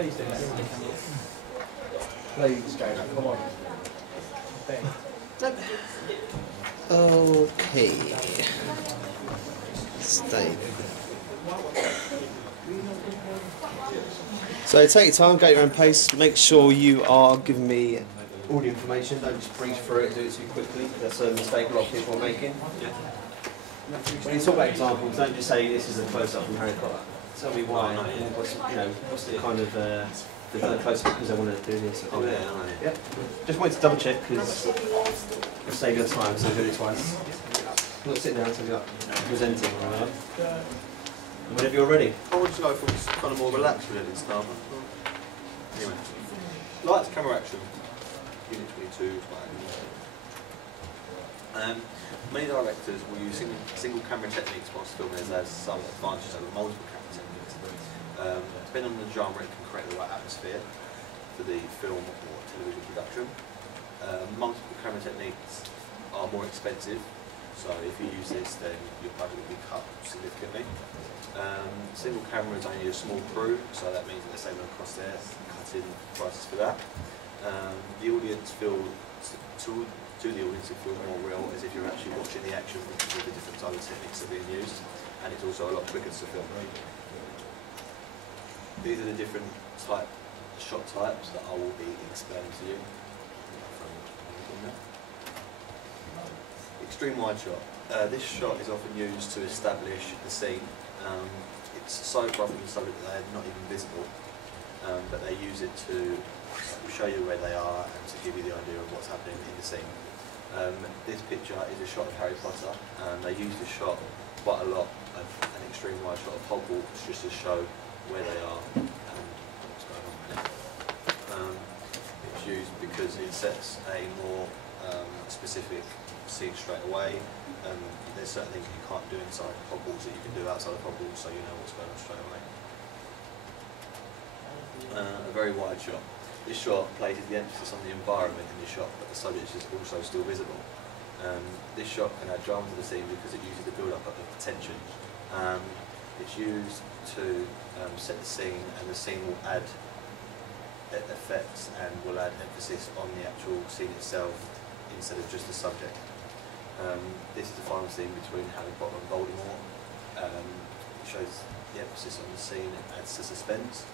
Please do. Please, Jayden, come on. Okay. Stay. So take your time, go at your own pace. Make sure you are giving me all the information. Don't just breeze through it and do it too quickly. That's a mistake a lot of people are making. When you talk about examples, don't just say this is a close-up from Harry Potter. Tell me why. What's the kind of they've done a close-up because they want to do this. Yeah. Just wanted to double check because it'll save your time, so do it twice. Not sit down until you're presenting. Whenever you're ready. I want to go for just kind of more relaxed with it and stuff. Anyway, lights, camera, action. Unit 22. Many directors will use single camera techniques whilst filming, as there's some advantages over multiple camera techniques. Depending on the genre, it can create the right atmosphere for the film or television production. Multiple camera techniques are more expensive, so if you use this, then your budget will be cut significantly. Single camera is only a small crew, so that means that they're saving on cost there, cutting prices for that. The audience to the audience it feels more real, as if you're actually watching the action with the different types of techniques that are being used, and it's also a lot quicker to film. These are the different shot types that I will be explaining to you. Extreme wide shot. This shot is often used to establish the scene. It's so far from the subject that they're not even visible, but they use it to show you where they are and to give you the idea of what's happening in the scene. This picture is a shot of Harry Potter, and they use this shot quite a lot, an extreme wide shot of Hogwarts, just to show where they are and what's going on there. It's used because it sets a more specific scene straight away. There's certain things you can't do inside Hogwarts that you can do outside of Hogwarts, so you know what's going on straight away. A very wide shot. This shot places the emphasis on the environment in the shot, but the subject is also still visible. This shot can add drama to the scene because it uses the build-up of the tension. It's used to set the scene, and the scene will add effects and will add emphasis on the actual scene itself instead of just the subject. This is the final scene between Harry Potter and Voldemort. It shows the emphasis on the scene and adds to suspense.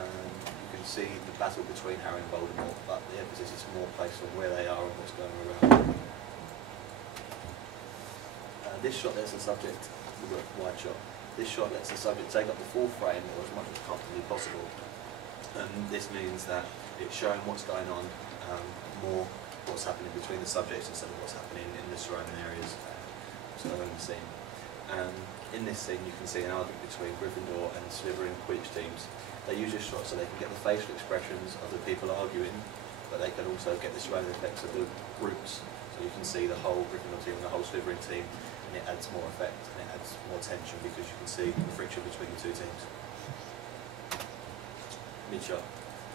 You can see the battle between Harry and Voldemort, but the emphasis is more placed on where they are and what's going around. This shot lets the subject, wide shot, this shot lets the subject take up the full frame or as much as comfortably possible. And this means that it's showing what's going on, more what's happening between the subjects instead of what's happening in the surrounding areas, what's going on in the scene. In this scene you can see an argument between Gryffindor and Slytherin Quidditch teams. They use this shot so they can get the facial expressions of the people arguing, but they can also get the surrounding effects of the groups. So you can see the whole Gryffindor team and the whole Slytherin team, and it adds more effect and it adds more tension because you can see the friction between the two teams. Mid-shot.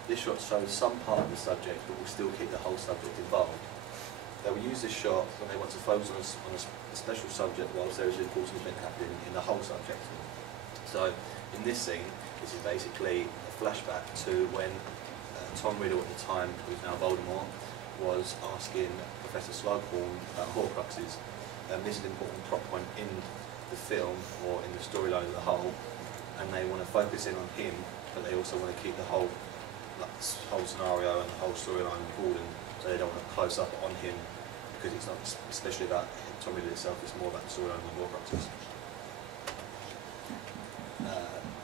This shot shows some part of the subject, but will still keep the whole subject involved. They will use this shot when they want to focus on a special subject whilst there is an important event happening in the whole subject. So in this scene, this is basically a flashback to when Tom Riddle at the time, who's now Voldemort, was asking Professor Slughorn about Horcruxes. This is an important plot point in the film or in the storyline as a whole, and they want to focus in on him, but they also want to keep the whole scenario and the whole storyline broadened, so they don't want to close up on him because it's not especially about Tom Riddle itself, it's more about the storyline of the Horcruxes.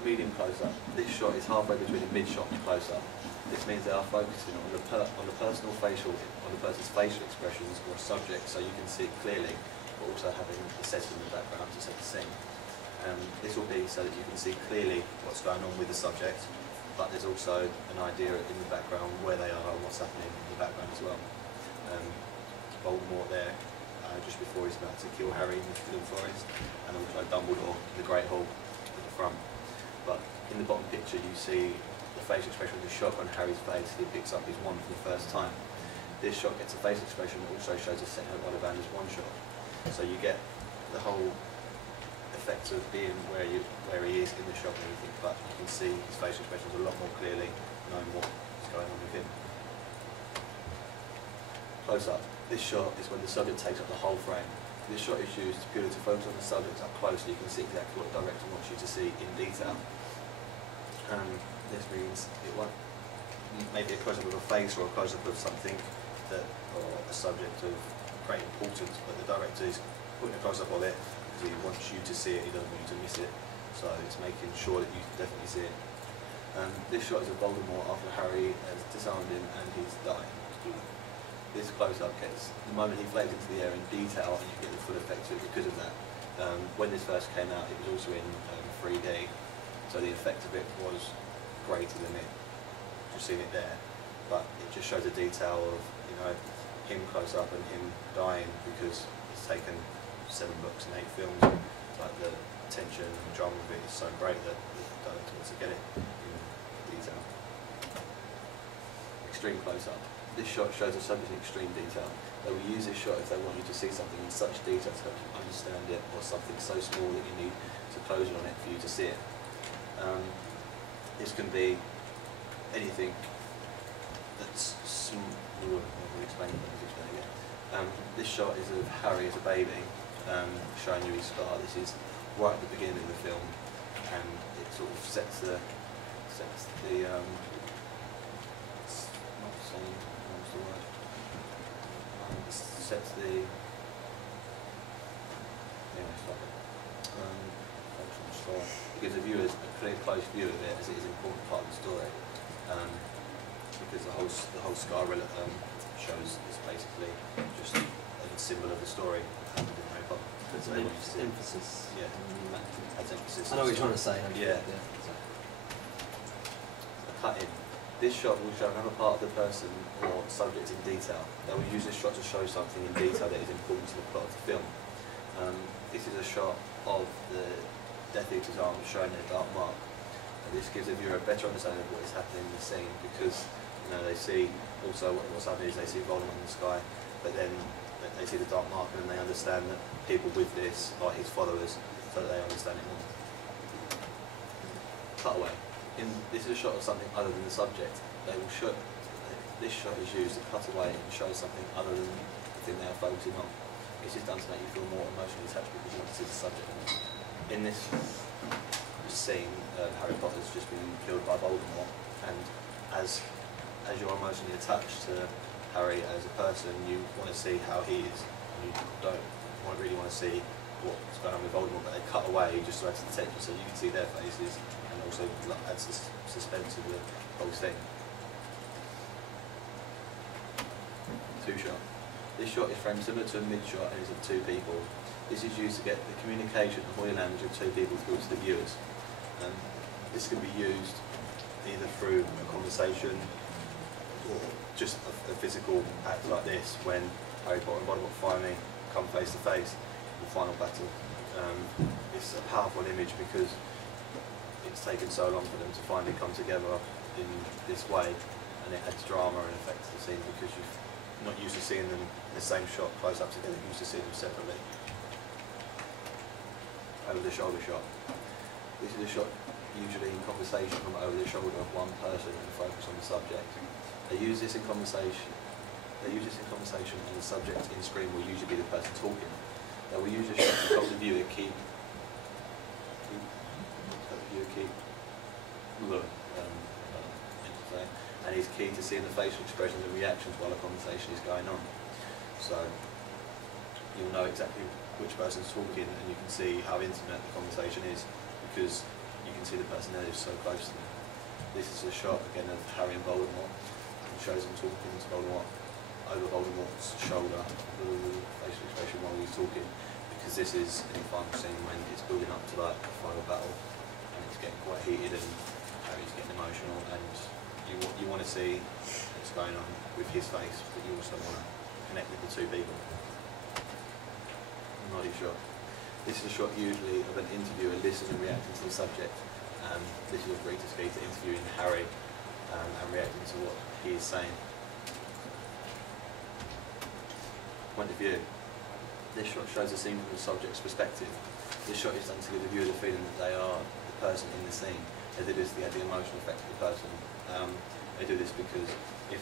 Medium close-up. This shot is halfway between a mid-shot and close-up. This means they are focusing on the person's facial expressions or subject, so you can see it clearly, but also having the setting in the background to set the scene. This will be so that you can see clearly what's going on with the subject, but there's also an idea in the background where they are and what's happening in the background as well. Voldemort there, just before he's about to kill Harry in the Forbidden Forest, and also Dumbledore in the Great Hall at the front. But in the bottom picture you see the face expression of the shock on Harry's face. He picks up his wand for the first time. This shot gets a face expression that also shows a second of Ollivander's one shot. So you get the whole effect of being where he is in the shot and everything, but you can see his facial expressions a lot more clearly, knowing what's going on with him. Close up. This shot is when the subject takes up the whole frame. This shot is used purely to focus on the subject up close so you can see exactly what the director wants you to see in detail. This means it won't maybe a close-up of a face or a close-up of something that, or a subject of great importance, but the director is putting a close-up of it because he wants you to see it, he doesn't want you to miss it. So it's making sure that you can definitely see it. This shot is of Voldemort after Harry has disarmed him and he's dying. This close-up gets, the moment he floats into the air in detail, and you get the full effect of it because of that. When this first came out, it was also in 3D, so the effect of it was greater than it. You've seen it there, but it just shows the detail of, you know, him close up and him dying because it's taken 7 books and 8 films. Like the tension and the drama of it is so great that the director wants to get it in detail. Extreme close up. This shot shows a subject in extreme detail. They will use this shot if they want you to see something in such detail to help you understand it, or something so small that you need to close in on it for you to see it. This can be anything that's small. This shot is of Harry as a baby, showing you his scar. This is right at the beginning of the film, and it sort of sets the it gives the viewers a clear, close view of it, as it is an important part of the story. Because the whole scar shows is basically just a symbol of the story. It's an emphasis. Yeah, adds emphasis. I know what you're trying to say. Yeah. A cut in. This shot will show another part of the person or subject in detail. They will use this shot to show something in detail that is important to the plot of the film. This is a shot of the Death Eater's arm showing their dark mark. And this gives the viewer a better understanding of what is happening in the scene, because they see also what's happening is they see Voldemort in the sky, but then they see the dark mark and they understand that people with this are his followers, so that they understand it more. Cutaway. This is a shot of something other than the subject. They will show. This shot is used to cut away and show something other than the thing they are focusing on. It's just done to make you feel more emotionally attached because you want to see the subject. In this scene, Harry Potter's just been killed by Voldemort, and as you're emotionally attached to Harry as a person, you want to see how he is. And you don't really want to see what's going on with Voldemort, but they cut away just to add to the tension, so you can see their faces, and also adds suspense to the whole thing. Two shot. This shot is framed similar to a mid-shot and is of 2 people. This is used to get the communication and body language of 2 people through to the viewers. This can be used either through a conversation or just a physical act like this, when Harry Potter and Voldemort finally come face to face in the final battle. It's a powerful image because it's taken so long for them to finally come together in this way, and it adds drama and effect to the scene because you're not used to seeing them in the same shot close up together, you're used to seeing them separately. Over the shoulder shot. This is a shot usually in conversation from over the shoulder of one person and focus on the subject. They use this in conversation. And the subject in screen will usually be the person talking. They will use a shot to help the viewer keep and is key to seeing the facial expressions and reactions while a conversation is going on. So you'll know exactly which person's talking, and you can see how intimate the conversation is because you can see the person there is so close to them. This is a shot again of Harry and Voldemort. It shows him talking to Voldemort over Voldemort's shoulder, the facial expression while he's talking, because this is in the final scene when it's building up to like a final battle and it's getting quite heated and Harry's getting emotional, and you want to see what's going on with his face, but you also want to connect with the 2 people. Noddy shot. This is a shot usually of an interviewer listening and reacting to the subject. This is a greatest key to interviewing Harry and reacting to what he is saying. Point of view. This shot shows the scene from the subject's perspective. This shot is done to give the viewer the feeling that they are the person in the scene. They do this to get the emotional effect of the person. They do this because if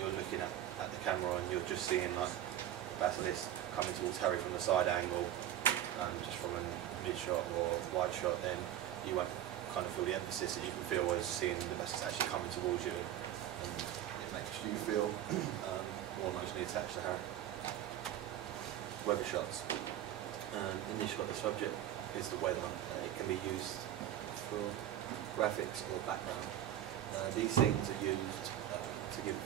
you're looking at the camera and you're just seeing like the basilisk coming towards Harry from the side angle, just from a mid shot or wide shot, then you won't kind of feel the emphasis that you can feel as seeing the basilisk actually coming towards you. And it makes you feel more emotionally attached to Harry. Weather shots. In this shot, the subject is the weather. It can be used for graphics or background. These scenes are used to give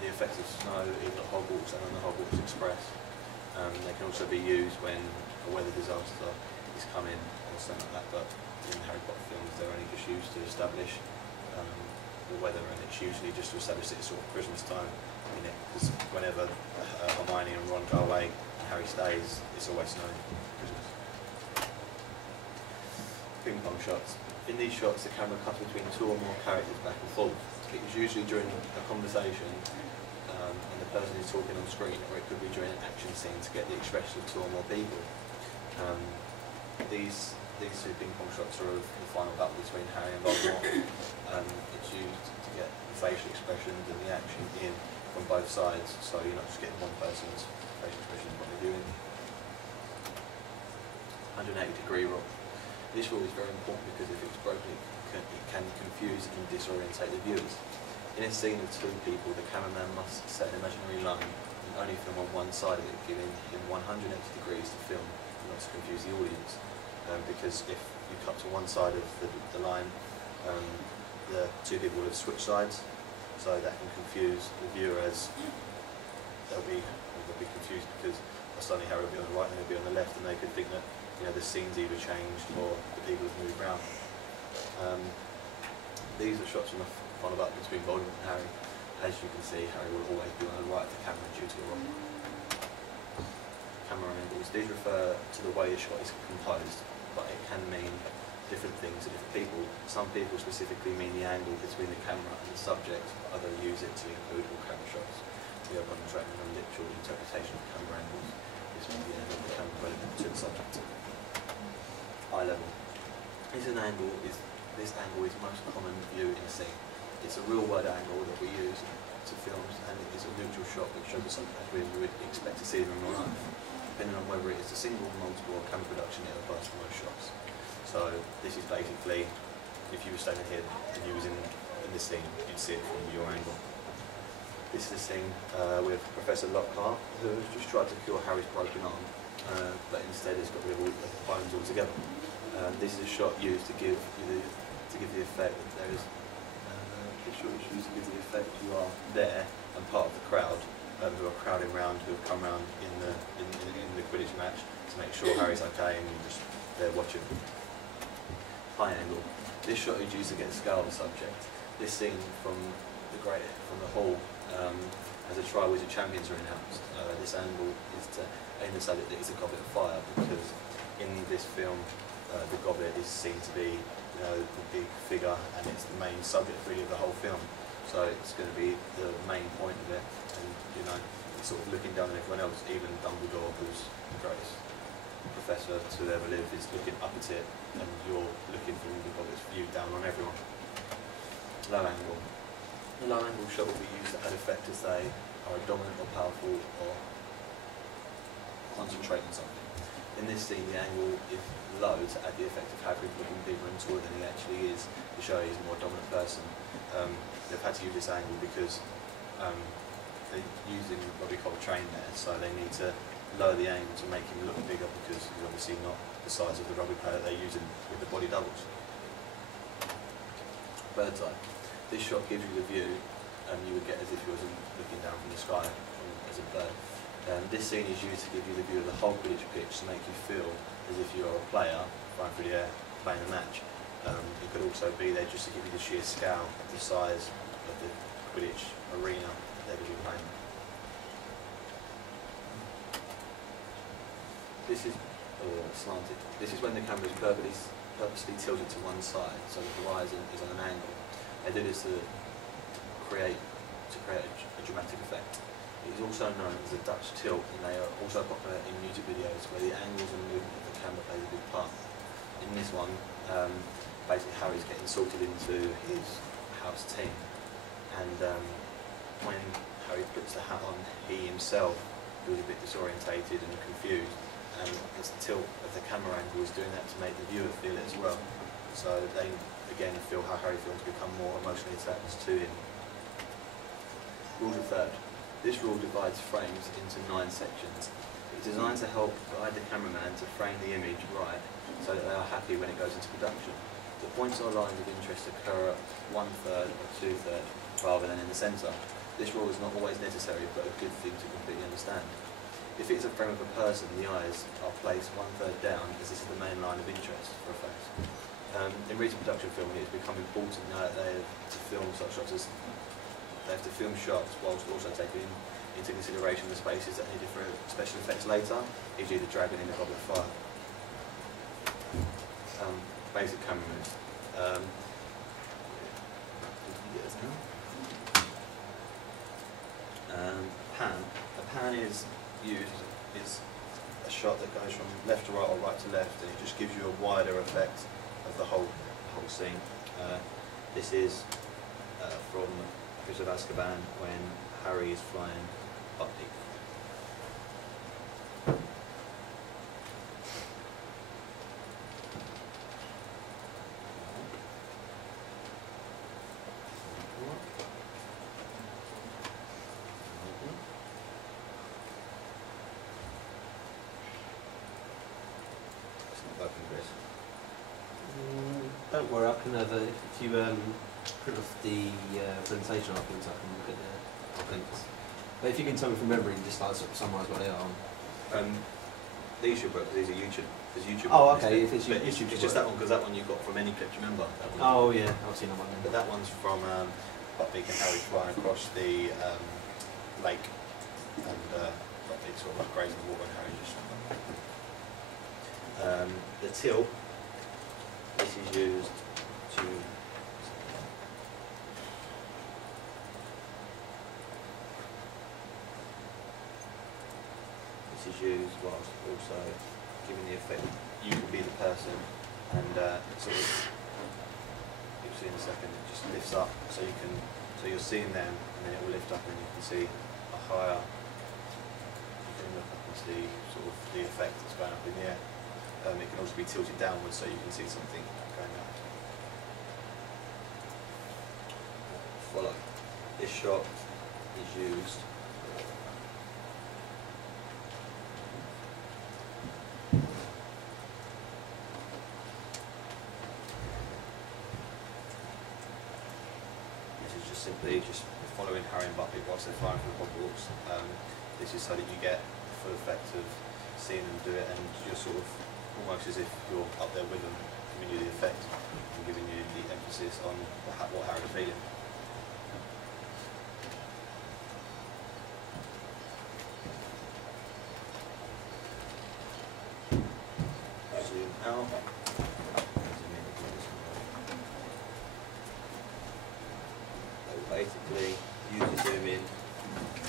the effect of snow, either at Hogwarts and on the Hogwarts Express. They can also be used when a weather disaster is coming or something like that, but in the Harry Potter films they're only just used to establish the weather, and it's usually just to establish it's sort of Christmas time in it, because whenever Hermione and Ron go away and Harry stays, it's always snowing Christmas. Ping pong shots. In these shots, the camera cuts between two or more characters back and forth. It's usually during a conversation and the person is talking on screen, or it could be during an action scene to get the expression of two or more people. These two ping pong shots are of the final battle between Harry and Voldemort. It's used to get the facial expressions and the action in from both sides, so you're not just getting one person's facial expression when they're viewing. 180-degree rule. This rule is very important because if it's broken, it can confuse and disorientate the viewers. In a scene of two people, the cameraman must set an imaginary line and only film on one side of it, giving him 180 degrees to film, not to confuse the audience. Because if you cut to one side of the line, the two people will have switched sides, so that can confuse the viewer, as they'll be confused because suddenly Harry will be on the right and he'll be on the left, and they could think that the scene's either changed or the people have moved around. These are shots from the final battle between Voldemort and Harry. As you can see, Harry will always be on the right of the camera due to the roll. Camera angles. These refer to the way the shot is composed, but it can mean different things to different people. Some people specifically mean the angle between the camera and the subject, but others use it to include all camera shots. We are concentrating on literal interpretation of camera angles. This will be the angle of the camera relevant to the subject. Eye level. This angle is most common view in a scene. It's a real word angle that we use to films, and it is a neutral shot which shows us something as we would expect to see them in real life. Depending on whether it is a single, multiple, or camera production, it applies to most shots. So this is basically, if you were standing here and you was in this scene, you'd see it from your angle. This is a scene with Professor Lockhart, who has just tried to cure Harry's broken arm, but instead has got rid of all the bones altogether. This is a shot used to give the effect that there is. This shot is used to give the effect you are there and part of the crowd who are crowding round, who have come round in the Quidditch match to make sure Harry's okay, and you're just there watching. High angle. This shot is used to get a scale of the subject. This scene from the hall as the Triwizard Champions are announced. This angle is to aim the subject that is a goblet of fire, because in this film the goblet is seen to be the big figure, and it's the main subject really of the whole film. So it's going to be the main point of it, and it's sort of looking down on everyone else. Even Dumbledore, who's the greatest professor to ever live, is looking up at it, and you're looking from the goblet's view down on everyone. Low angle. The low angle shot will be used to add effect as they are dominant or powerful or concentrate on something. In this scene, the angle is low to add the effect of Hagrid looking bigger and taller than he actually is, to show he's a more dominant person. They've had to use this angle because they're using what we call a train there, so they need to lower the angle to make him look bigger, because he's obviously not the size of the rugby player they're using with the body doubles. Bird's eye. This shot gives you the view you would get as if you were looking down from the sky as a bird. This scene is used to give you the view of the whole Quidditch pitch, to make you feel as if you are a player flying through the air playing a match. It could also be there just to give you the sheer scale of the size of the Quidditch arena that they would be playing. This is slanted. This is when the camera is purposely tilted to one side, so the horizon is on an angle. They do this to create a dramatic effect. It is also known as the Dutch tilt, and they are also popular in music videos where the angles and movement of the camera plays a big part. In this one, basically Harry's getting sorted into his house team, and when Harry puts the hat on, he himself feels a bit disorientated and confused, and it's the tilt of the camera angle is doing that to make the viewer feel it as well. So they again feel how Harry feels, become more emotionally attached to him. Rule of third. This rule divides frames into 9 sections. It's designed to help guide the cameraman to frame the image right so that they are happy when it goes into production. The points or lines of interest occur at 1/3 or 2/3 rather than in the centre. This rule is not always necessary but a good thing to completely understand. If it is a frame of a person, the eyes are placed 1/3 down as this is the main line of interest for a face. In recent production filming, it has become important now that they have to film such shots as they have to film shots whilst also taking into consideration the spaces that are needed for special effects later, e.g. the dragon in the goblet of fire. Basic camera moves. Pan. A pan is a shot that goes from left to right or right to left, and it just gives you a wider effect of the whole scene. This is from Purdue of Azkaban when Harry is flying up deep. Don't worry, I can have if you print off the presentation afterwards, I can look at the links. But if you can tell me from memory, just like sort of summarise what they are. These should work because these are YouTube. There's YouTube. Oh, okay. If it's YouTube, YouTube, it's just that one because that one you got from any clip. Do you remember? That one? Oh yeah, I've seen that one. But that one's from Buckbeak and Harry flying across the lake, and Buckbeak sort of like grazing the water, and Harry just. The till. This is used to whilst also giving the effect you can be the person, and sort of you'll see in a second it just lifts up so you're seeing them and then it will lift up and you can see a higher, you can look up and see sort of the effect that's going up in the air. It can also be tilted downwards so you can see something going up. Follow. This shot is used simply just following Harry and Buckbeak whilst they're flying through Hogwarts. This is so that you get the full effect of seeing them do it, and you're sort of almost as if you're up there with them, giving you the effect and giving you the emphasis on what Harry's feeling. Zoom out. Basically, use the zoom in,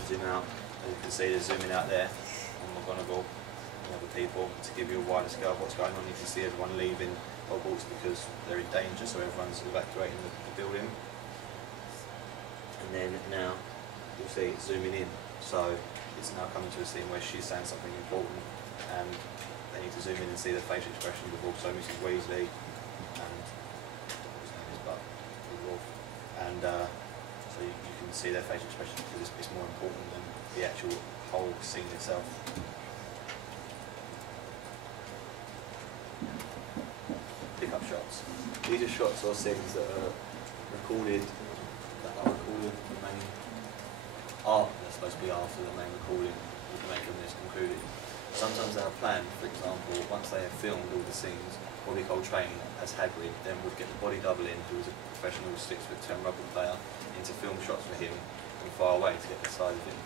zoom out. As you can see, they're zooming out there on McGonagall and other people to give you a wider scale of what's going on. You can see everyone leaving Hogwarts because they're in danger, so everyone's evacuating the building. And then now you'll see it's zooming in, so it's now coming to a scene where she's saying something important, and they need to zoom in and see the facial expressions of also Mrs. Weasley and his name is Buck, and so you can see their facial expressions because it's more important than the actual whole scene itself. Pickup shots. These are shots or scenes that are recorded, the main art that's supposed to be after the main recording with the main film is concluded. Sometimes they are planned. For example, once they have filmed all the scenes, Bobby Coltrane as Hagrid then would get the body double in, who was a professional 6'10" rugby player, in to film shots for him from far away to get the side of him.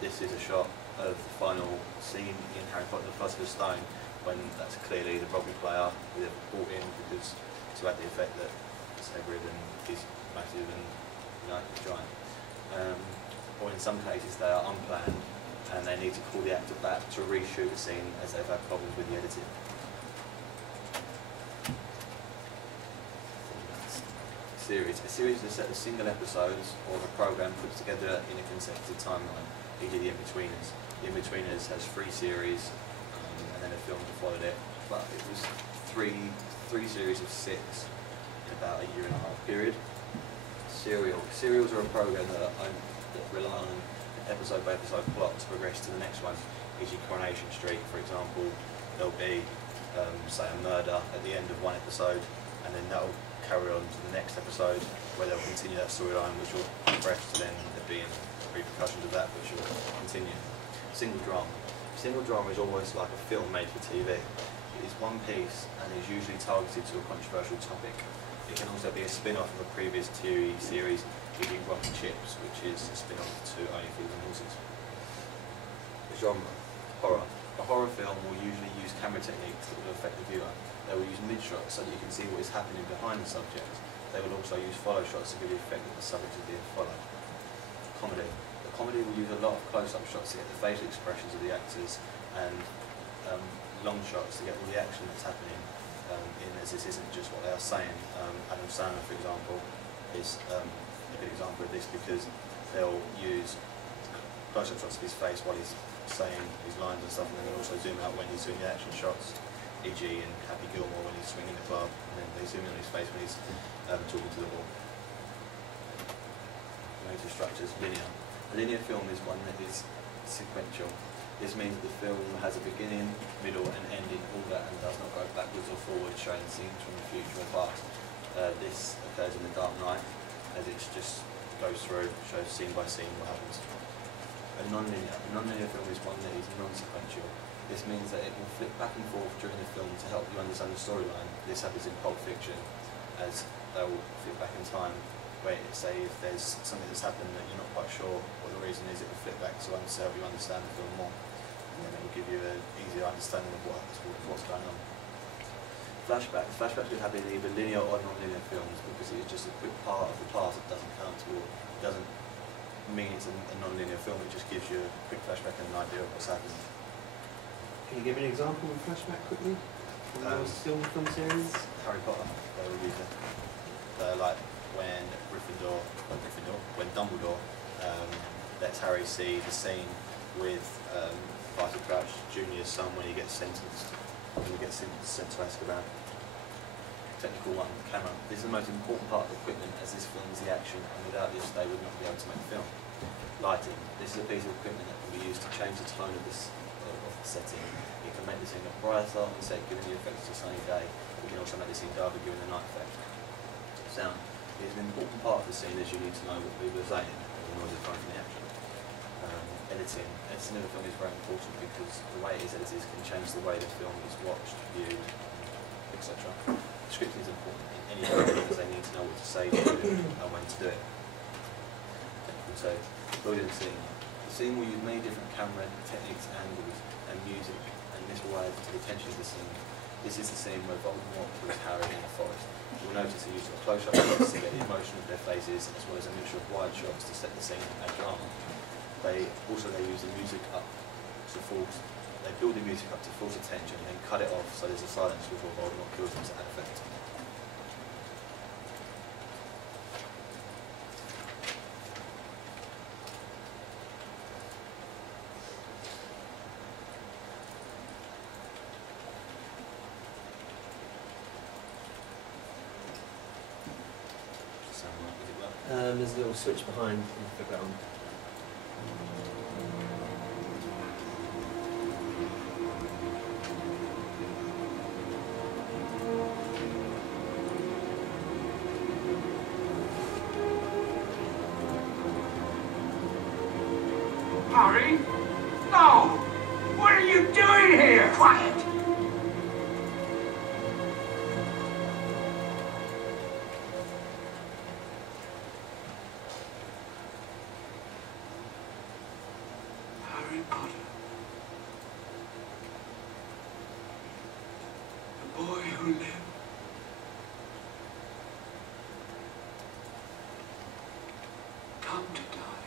This is a shot of the final scene in Harry Potter and the Philosopher's Stone, when that's clearly the rugby player who they've brought in because to add the effect that it's Hagrid and he's massive and giant. or in some cases they are unplanned and they need to call the actor back to reshoot the scene as they've had problems with the editing. A series is a set of single episodes or a program put together in a consecutive timeline, e.g. the In-Betweeners. The In-Betweeners has 3 series and then a film that followed it, but it was three series of 6 in about a 1.5-year period. Serials are a program that rely on an episode-by-episode plot to progress to the next one, e.g. Coronation Street, for example. There'll be, say, a murder at the end of one episode, and then that'll carry on to the next episode where they'll continue that storyline, which will progress to then there being repercussions of that which will continue. Single drama. Single drama is almost like a film made for TV. It is one piece and is usually targeted to a controversial topic. It can also be a spin-off of a previous TV series, e.g. Rock and Chips, which is a spin-off to Only Fools and Horses. The genre. Horror. A horror film will usually use camera techniques that will affect the viewer. They will use mid-shots so that you can see what is happening behind the subject. They will also use follow shots to give the effect that the subject is being followed. Comedy. The comedy will use a lot of close-up shots to get the facial expressions of the actors and long shots to get all the action that's happening as this isn't just what they are saying. Adam Sandler, for example, is a good example of this because they'll use close-up shots of his face while he's saying his lines and stuff, and then they'll also zoom out when he's doing the action shots. E.g. in Happy Gilmore when he's swinging the club, and then they zoom in on his face when he's talking to the ball. Narrative structures, linear. A linear film is one that is sequential. This means that the film has a beginning, middle and end in order and does not go backwards or forwards, showing scenes from the future or past. This occurs in The Dark Knight, as it just goes through, shows scene by scene what happens. A non-linear film is one that is non-sequential. This means that it will flip back and forth during the film to help you understand the storyline. This happens in Pulp Fiction, as they will flip back in time, where say if there's something that's happened that you're not quite sure what the reason is, it will flip back to help you understand the film more. And then it will give you an easier understanding of what's going on. Flashbacks. Flashbacks could happen in either linear or non-linear films because it is just a quick part of the past that doesn't count toward. It doesn't mean it's a non-linear film, it just gives you a quick flashback and an idea of what's happening. Can you give me an example of a flashback quickly? From your film series? Harry Potter, they were using like when when Dumbledore lets Harry see the scene with Barty Crouch Jr.'s son when he gets sentenced, sent to Azkaban. Technical one, camera. This is the most important part of the equipment as this films the action, and without this they would not be able to make film. Lighting. This is a piece of equipment that can be used to change the tone of the setting. It can make the scene look brighter on set, giving the effects of a sunny day. We can also make the scene darker, giving the night effect. Sound. It is an important part of the scene as you need to know what people are saying, or the noise is coming from the action. Editing. Editing of a film is very important because the way it is edited can change the way the film is watched, viewed, etc. Scripting is important in any film because they need to know what to say to do and when to do it. So, building the scene. The scene will use many different camera techniques, angles, and music, and this will add to the tension of the scene. This is the scene where Voldemort kills Harry in the forest. You will notice the use of close-up shots to get the emotion of their faces, as well as a mixture of wide shots to set the scene and drama. They use the music up to force. They build the music up to force attention and then cut it off so there's a silence before Voldemort kills him to add effect. There's a little switch behind in the background. Harry? No! What are you doing here? Quiet! Harry Potter. The boy who lived. Come to die.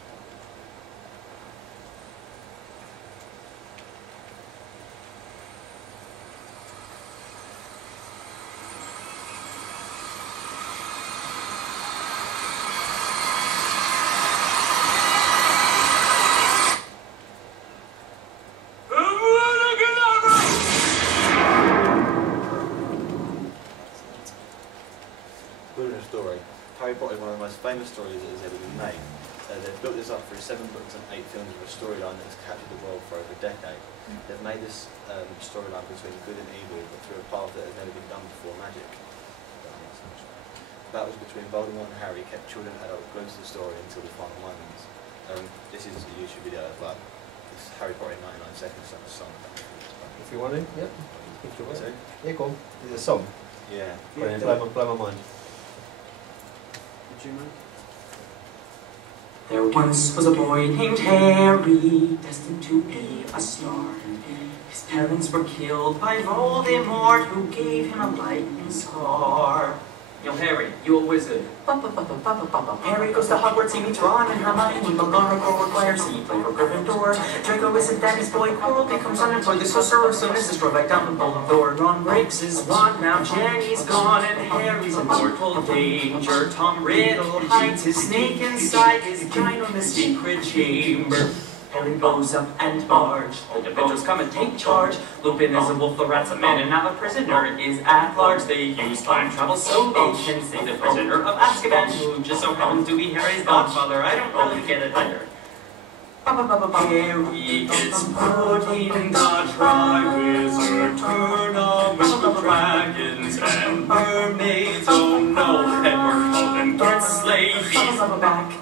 Harry Potter is one of the most famous stories that has ever been made. They've built this up through 7 books and 8 films of a storyline that has captured the world for over a decade. They've made this storyline between good and evil, but through a path that has never been done before, magic. Battles between Voldemort and Harry kept children and adults glued to the story until the final moments. This is a YouTube video as well. It's Harry Potter in 99 seconds, and a song. If you want to, yep. If you want to. Yeah, go on. It's a song. Yeah. Brilliant. Blow my mind. Would you mind? There once was a boy named Harry, destined to be a star. His parents were killed by Voldemort, who gave him a lightning scar. Yo, Harry, you a wizard. Harry goes to Hogwarts, he meets Ron and Hermione. McGonagall requires he play for Gryffindor. Draco isn't daddy's boy, Quirrell becomes unemployed. The sorcerer's son is destroyed by Dumbledore. Ron breaks his wand, now Jenny's gone, and Harry's in mortal danger. Tom Riddle hides his snake inside his ginormous secret chamber. Harry goes up and barge. The Avengers come and take charge. Lupin is a wolf, the rat's a man, and now the prisoner is at large. They use time travel so they can save the prisoner of Azkaban, who just so happens to be Harry's godfather. I don't really get it either. Harry gets put in the Triwizard Tournament with dragons and mermaids. Oh no, Edward Cullen gets slayed. He's back.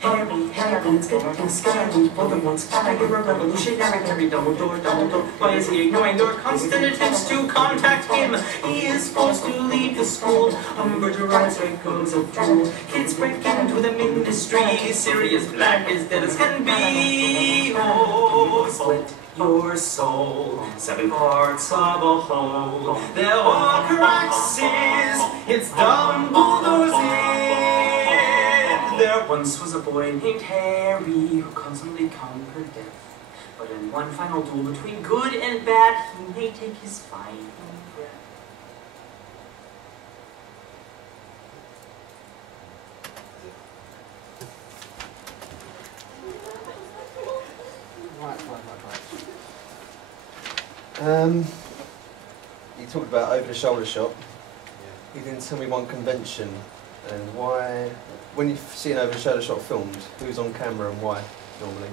Harry, let's get to scary. Voldemort's back, you're a revolutionary. Harry, Dumbledore. Why is he ignoring your constant attempts to contact him? He is forced to leave the school. Umbridge rides, Draco's a fool. Kids break into the ministry. Sirius Black is dead as can be. Oh, split your soul. 7 parts of a whole. They're all Horcruxes. It's Dumbledore's end. There once was a boy named Harry who constantly conquered death. But in one final duel between good and bad, he may take his final breath. Right. You talked about over-the-shoulder shot. You didn't tell me one convention and why. When you see an over-the-shoulder shot filmed, who's on camera and why normally?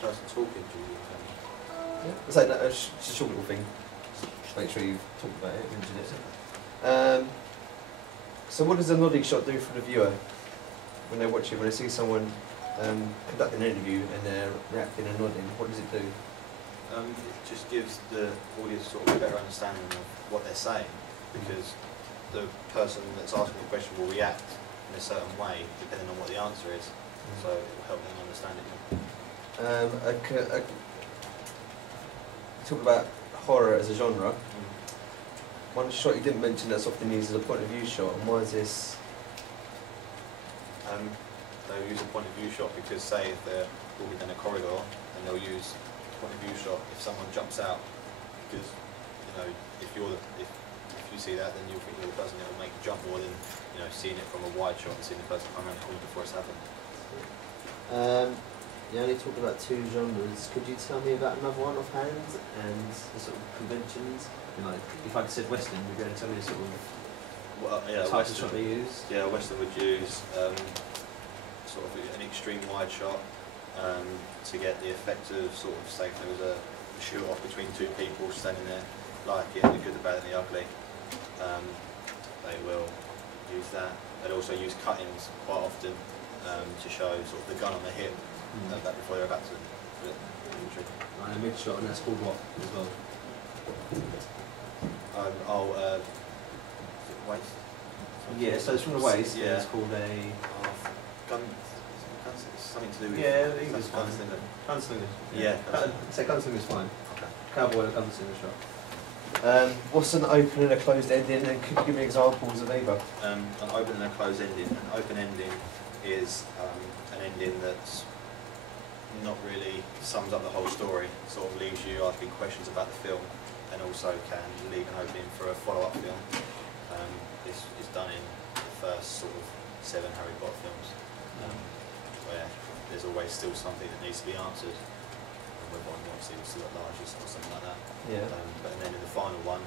The person talking to you. Yeah. It's like it's just a short little thing. Just make sure you've talked about it, mentioned it. So what does a nodding shot do for the viewer when they're watching? When they see someone conducting an interview and they're reacting and nodding, what does it do? It just gives the audience sort of a better understanding of what they're saying, because the person that's asking the question will react in a certain way depending on what the answer is, so it will help them understand it. Talk about horror as a genre. One shot you didn't mention that's often used as a point of view shot, and why is this? They'll use a point of view shot because, say, if they're walking down a corridor, and they'll use a point of view shot if someone jumps out, because if you see that, then you'll think you're the person that will make a jump more than seeing it from a wide shot and seeing the person come around the corner before it's happened. You only talked about 2 genres. Could you tell me about another one offhand and the sort of conventions? If I said Western, you're going to tell me the sort of types of shot they use? Yeah, Western would use sort of an extreme wide shot to get the effect of sort of, say, if there was a shoot off between 2 people standing there, like the good, the bad and the ugly. They will use that. They'll also use cut-ins quite often to show sort of the gun on the hip that before they're about to put it in the trigger. Right, a mid-shot, and that's called what as well? Waist? Yeah, so it's from the waist, yeah. it's called a... Gun, something to do with... Yeah, the English one. Gunslinger. Yeah. Say gunslinger's fine. Okay. Cowboy or gunslinger shot. What's an open and a closed ending, and could you give me examples of either? An open and a closed ending. An open ending is an ending that's not really sums up the whole story, sort of leaves you asking questions about the film, and also can leave an opening for a follow-up film. This is done in the first sort of 7 Harry Potter films, where there's always still something that needs to be answered, whether one wants it still at largest or something like that. Yeah. But then in the final one,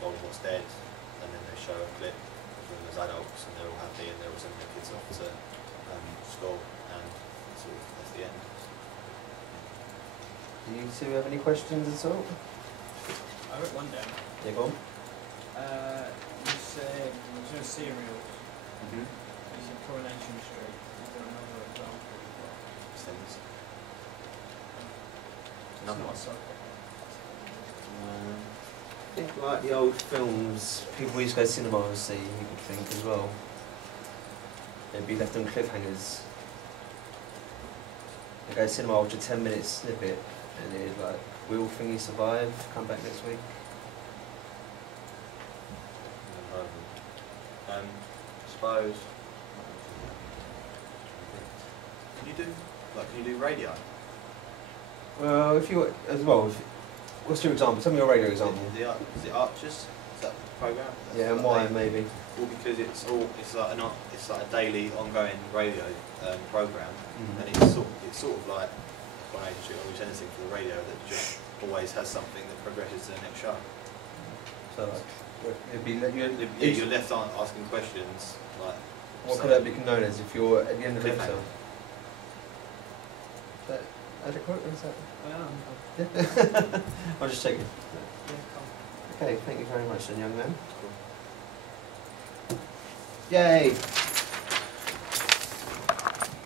Voldemort's dead, and then they show a clip from as adults, and they're all happy, and they're all sending their kids off to school, and sort of that's the end. Do you two have any questions at all? I wrote one down. Yeah, go on. You said there's no cereals. Mm-hmm. You said Coronation Street. Is there another example? Extends. It's Another not one. so I think like the old films, people used to go to cinema and see, you could think as well. They'd be left on cliffhangers. They go to cinema watch a 10-minute snippet and it'd like, will thingy survive, come back next week? Suppose. Can you do radio? Well, if you, as well, what's your example? Tell me your radio example. Is it Archers? Is that the programme? Yeah, and why maybe? Well, because it's like a daily, ongoing radio programme, and it's sort of like Coronation Street or anything for the radio that just always has something that progresses to the next show. So like, it'd be You're left asking questions like. What could that be known as if you're at the end of the episode? Is that adequate? Or is that? I'm just checking. Okay, thank you very much then, young man. Cool. Yay!